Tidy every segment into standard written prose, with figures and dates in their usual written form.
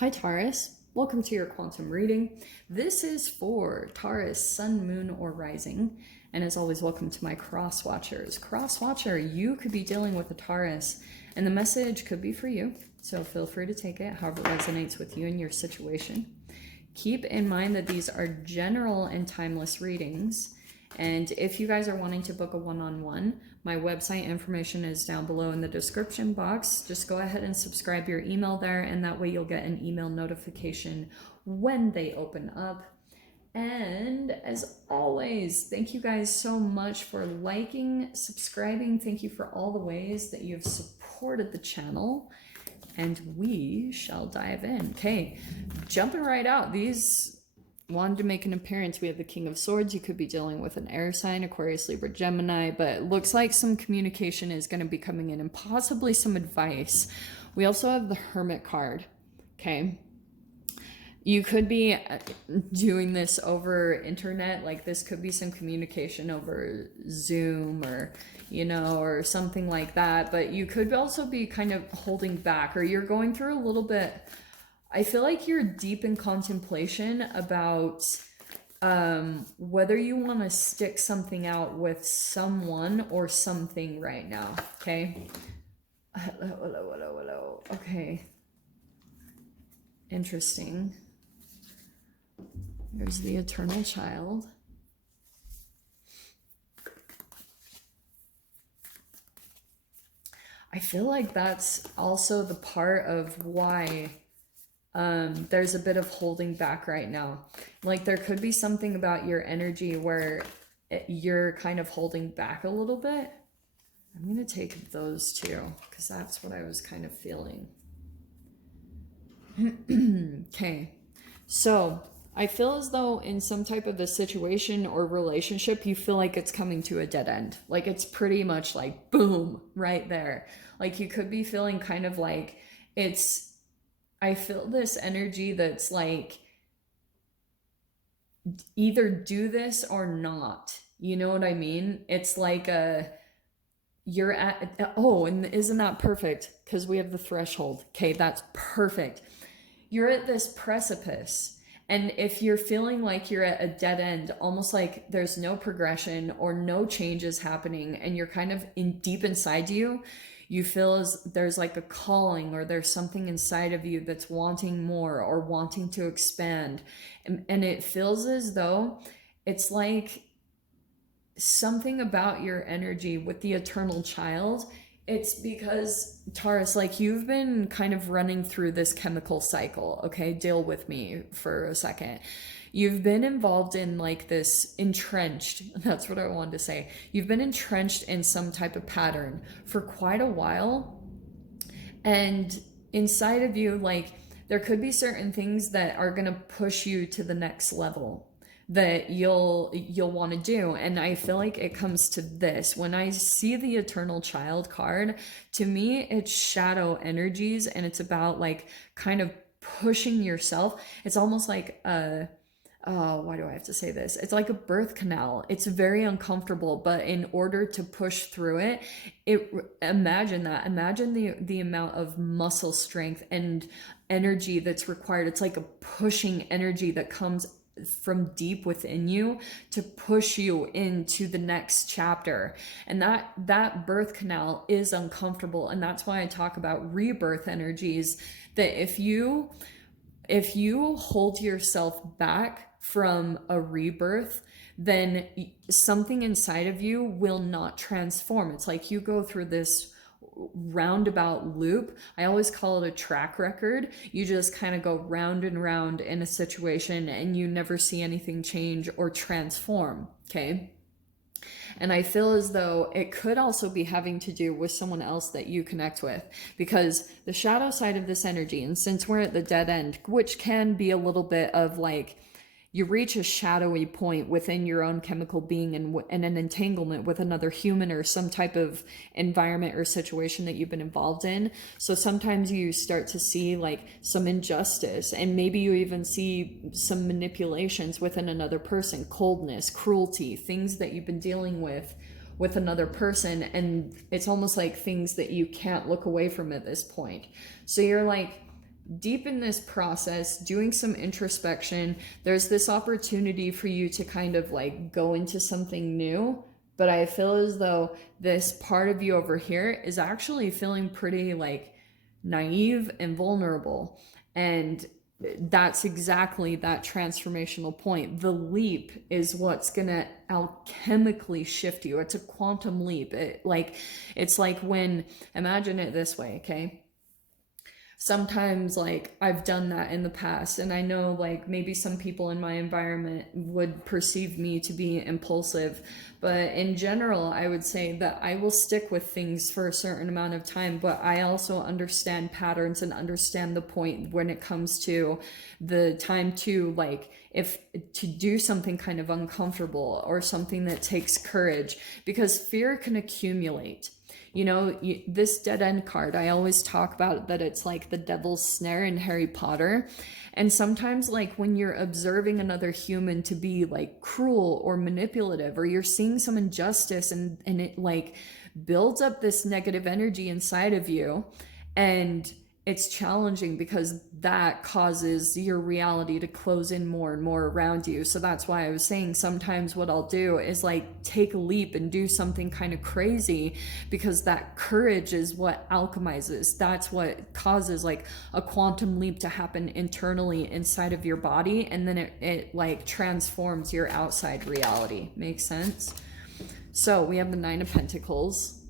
Hi Taurus, welcome to your quantum reading. This is for Taurus, Sun, Moon, or Rising. And as always, welcome to my cross watchers. Cross watcher, you could be dealing with a Taurus and the message could be for you. So feel free to take it however it resonates with you and your situation. Keep in mind that these are general and timeless readings. And if you guys are wanting to book a one-on-one, my website information is down below in the description box. Just go ahead and subscribe your email there, and that way you'll get an email notification when they open up. And as always, thank you guys so much for liking, subscribing. Thank you for all the ways that you've supported the channel. And we shall dive in. Okay, jumping right out. These wanted to make an appearance. We have the King of Swords. You could be dealing with an air sign, Aquarius, Libra, Gemini, but it looks like some communication is going to be coming in and possibly some advice. We also have the Hermit card. Okay. You could be doing this over internet. Like this could be some communication over Zoom or, you know, or something like that. But you could also be kind of holding back, or you're going through a little bit. I feel like you're deep in contemplation about whether you want to stick something out with someone or something right now, okay? Hello. Okay. Interesting. There's the Eternal Child. I feel like that's also the part of why there's a bit of holding back right now. Like there could be something about your energy where you're kind of holding back a little bit. I'm going to take those two because that's what I was kind of feeling. Okay, so I feel as though in some type of a situation or relationship, you feel like it's coming to a dead end. Like it's pretty much like boom, right there. Like you could be feeling kind of like I feel this energy that's like either do this or not. You know what I mean? It's like you're at, oh, and isn't that perfect? Because we have the threshold. Okay, that's perfect. You're at this precipice. And if you're feeling like you're at a dead end, almost like there's no progression or no changes happening, and you're kind of deep inside you, you feel as there's like a calling, or there's something inside of you that's wanting more or wanting to expand. And it feels as though it's like something about your energy with the Eternal Child. It's because, Taurus, like you've been kind of running through this chemical cycle, okay? Deal with me for a second. You've been involved in like this entrenched, that's what I wanted to say. You've been entrenched in some type of pattern for quite a while. And inside of you, like there could be certain things that are going to push you to the next level that you'll want to do. And I feel like it comes to this. When I see the Eternal Child card, to me, it's shadow energies, and it's about like kind of pushing yourself. It's almost like oh, why do I have to say this? It's like a birth canal. It's very uncomfortable, but in order to push through it, imagine that. Imagine the amount of muscle strength and energy that's required. It's like a pushing energy that comes from deep within you to push you into the next chapter. And that birth canal is uncomfortable. And that's why I talk about rebirth energies, that if you hold yourself back from a rebirth, then something inside of you will not transform. It's like you go through this roundabout loop. I always call it a track record. You just kind of go round and round in a situation and you never see anything change or transform, okay? And I feel as though it could also be having to do with someone else that you connect with, because the shadow side of this energy, and since we're at the dead end, which can be a little bit of like, you reach a shadowy point within your own chemical being and an entanglement with another human or some type of environment or situation that you've been involved in. So sometimes you start to see like some injustice, and maybe you even see some manipulations within another person, coldness, cruelty, things that you've been dealing with another person. And it's almost like things that you can't look away from at this point. So you're like, deep in this process, doing some introspection, there's this opportunity for you to kind of like go into something new. But I feel as though this part of you over here is actually feeling pretty like naive and vulnerable. And that's exactly that transformational point. The leap is what's gonna alchemically shift you. It's a quantum leap. It's like when, imagine it this way, okay? Sometimes like I've done that in the past, and I know like maybe some people in my environment would perceive me to be impulsive, but in general I would say that I will stick with things for a certain amount of time, but I also understand patterns and understand the point when it comes to the time to like if to do something kind of uncomfortable or something that takes courage, because fear can accumulate. You know, this dead end card, I always talk about that it's like the devil's snare in Harry Potter. And sometimes, like, when you're observing another human to be like cruel or manipulative, or you're seeing some injustice and it like builds up this negative energy inside of you. And it's challenging because that causes your reality to close in more and more around you. So that's why I was saying sometimes what I'll do is like take a leap and do something kind of crazy, because that courage is what alchemizes. That's what causes like a quantum leap to happen internally inside of your body, and then it like transforms your outside reality. Makes sense? So we have the Nine of Pentacles,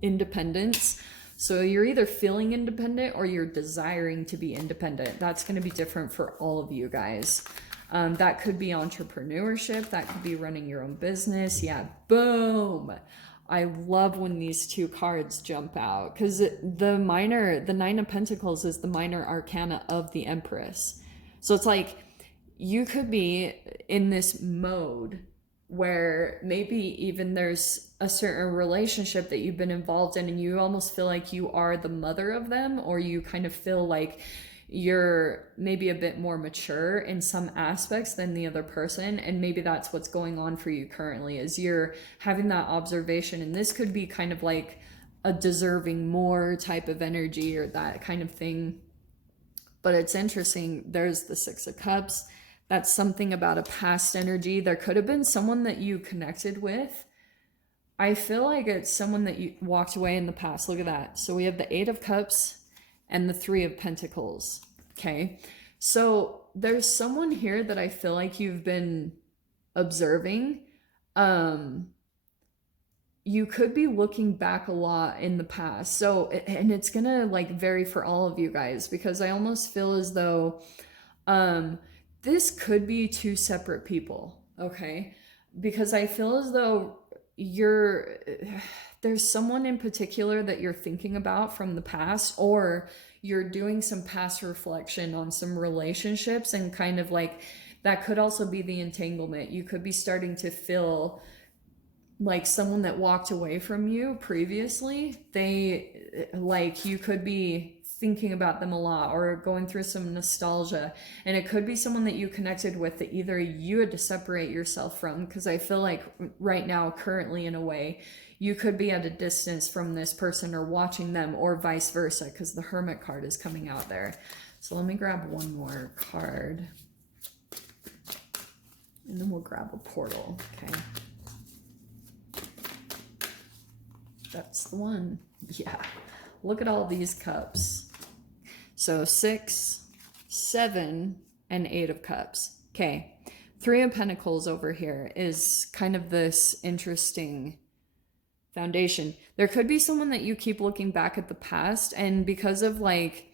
independence. So you're either feeling independent or you're desiring to be independent. That's going to be different for all of you guys. That could be entrepreneurship. That could be running your own business. Yeah, boom. I love when these two cards jump out, because the Nine of Pentacles is the minor arcana of the Empress. So it's like you could be in this mode where maybe even there's a certain relationship that you've been involved in and you almost feel like you are the mother of them, or you kind of feel like you're maybe a bit more mature in some aspects than the other person, and maybe that's what's going on for you currently, is you're having that observation. And this could be kind of like a deserving more type of energy or that kind of thing. But it's interesting, there's the Six of Cups. That's something about a past energy. There could have been someone that you connected with. I feel like it's someone that you walked away in the past. Look at that. So we have the Eight of Cups and the Three of Pentacles. Okay. So there's someone here that I feel like you've been observing. You could be looking back a lot in the past. So, and it's gonna like vary for all of you guys, because I almost feel as though, this could be two separate people, okay? Because I feel as though there's someone in particular that you're thinking about from the past, or you're doing some past reflection on some relationships, and kind of like that could also be the entanglement. You could be starting to feel like someone that walked away from you previously, you could be thinking about them a lot or going through some nostalgia. And it could be someone that you connected with that either you had to separate yourself from, because I feel like right now, currently in a way, you could be at a distance from this person or watching them, or vice versa, because the Hermit card is coming out there. So let me grab one more card and then we'll grab a portal. Okay. That's the one. Yeah. Look at all these cups. So 6, 7, and 8 of Cups. Okay. 3 of Pentacles over here is kind of this interesting foundation. There could be someone that you keep looking back at the past, and because of like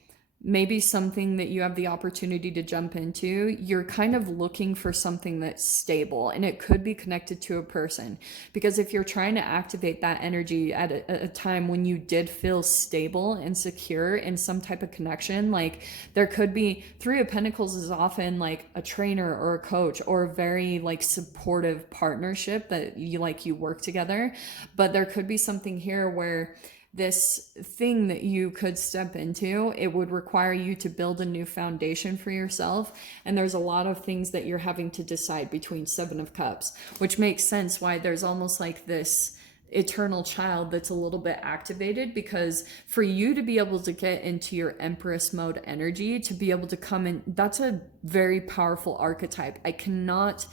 maybe something that you have the opportunity to jump into, you're kind of looking for something that's stable, and it could be connected to a person. Because if you're trying to activate that energy at a time when you did feel stable and secure in some type of connection, like there could be, 3 of Pentacles is often like a trainer or a coach or a very like supportive partnership that you work together. But there could be something here where this thing that you could step into, it would require you to build a new foundation for yourself. And there's a lot of things that you're having to decide between 7 of Cups, which makes sense why there's almost like this eternal child that's a little bit activated, because for you to be able to get into your Empress mode energy, to be able to come in, that's a very powerful archetype. I cannot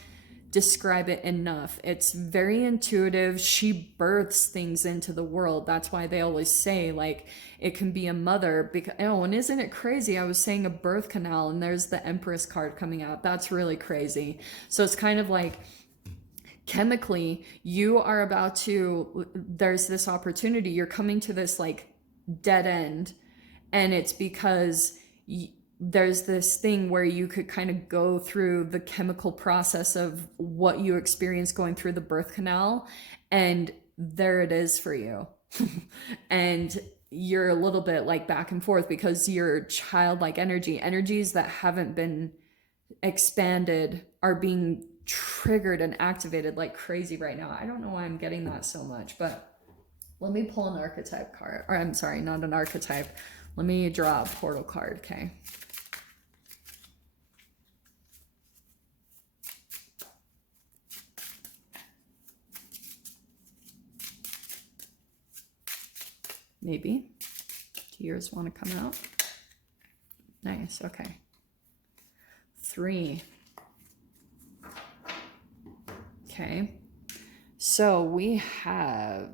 describe it enough. It's very intuitive. She births things into the world. That's why they always say, like, it can be a mother. Because, oh, and isn't it crazy? I was saying a birth canal, and there's the Empress card coming out. That's really crazy. So it's kind of like, chemically, you are about to, there's this opportunity. You're coming to this like dead end, and it's because there's this thing where you could kind of go through the chemical process of what you experience going through the birth canal, and there it is for you. And you're a little bit like back and forth because your childlike energies that haven't been expanded are being triggered and activated like crazy right now. I don't know why I'm getting that so much, but let me pull an archetype card. Or I'm sorry, not an archetype. Let me draw a portal card, okay? Maybe. Do yours want to come out? Nice, okay. 3. Okay. So we have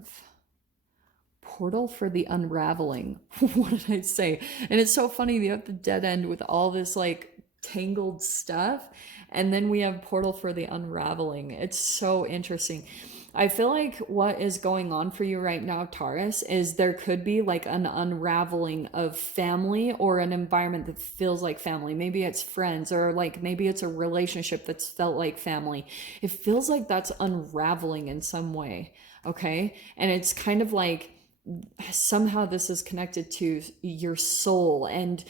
portal for the unraveling. What did I say? And it's so funny. You have the dead end with all this like tangled stuff. And then we have portal for the unraveling. It's so interesting. I feel like what is going on for you right now, Taurus, is there could be like an unraveling of family or an environment that feels like family. Maybe it's friends, or like maybe it's a relationship that's felt like family. It feels like that's unraveling in some way, okay? And it's kind of like somehow this is connected to your soul, and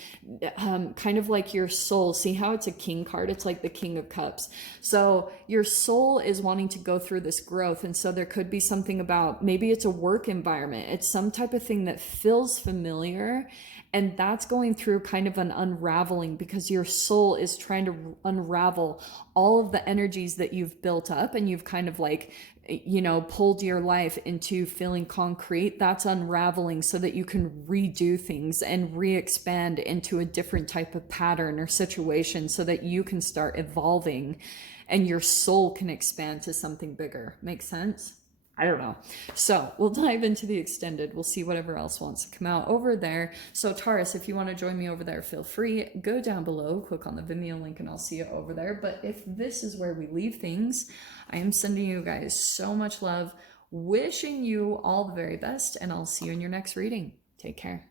kind of like your soul. See how it's a king card? It's like the King of Cups. So your soul is wanting to go through this growth. And so there could be something about, maybe it's a work environment. It's some type of thing that feels familiar. And that's going through kind of an unraveling, because your soul is trying to unravel all of the energies that you've built up, and you've kind of like, you know, pulled your life into feeling concrete. That's unraveling so that you can redo things and re-expand into a different type of pattern or situation, so that you can start evolving and your soul can expand to something bigger. Make sense? I don't know. So we'll dive into the extended. We'll see whatever else wants to come out over there. So Taurus, if you want to join me over there, feel free. Go down below, click on the Vimeo link, and I'll see you over there. But if this is where we leave things, I am sending you guys so much love, wishing you all the very best, and I'll see you in your next reading. Take care.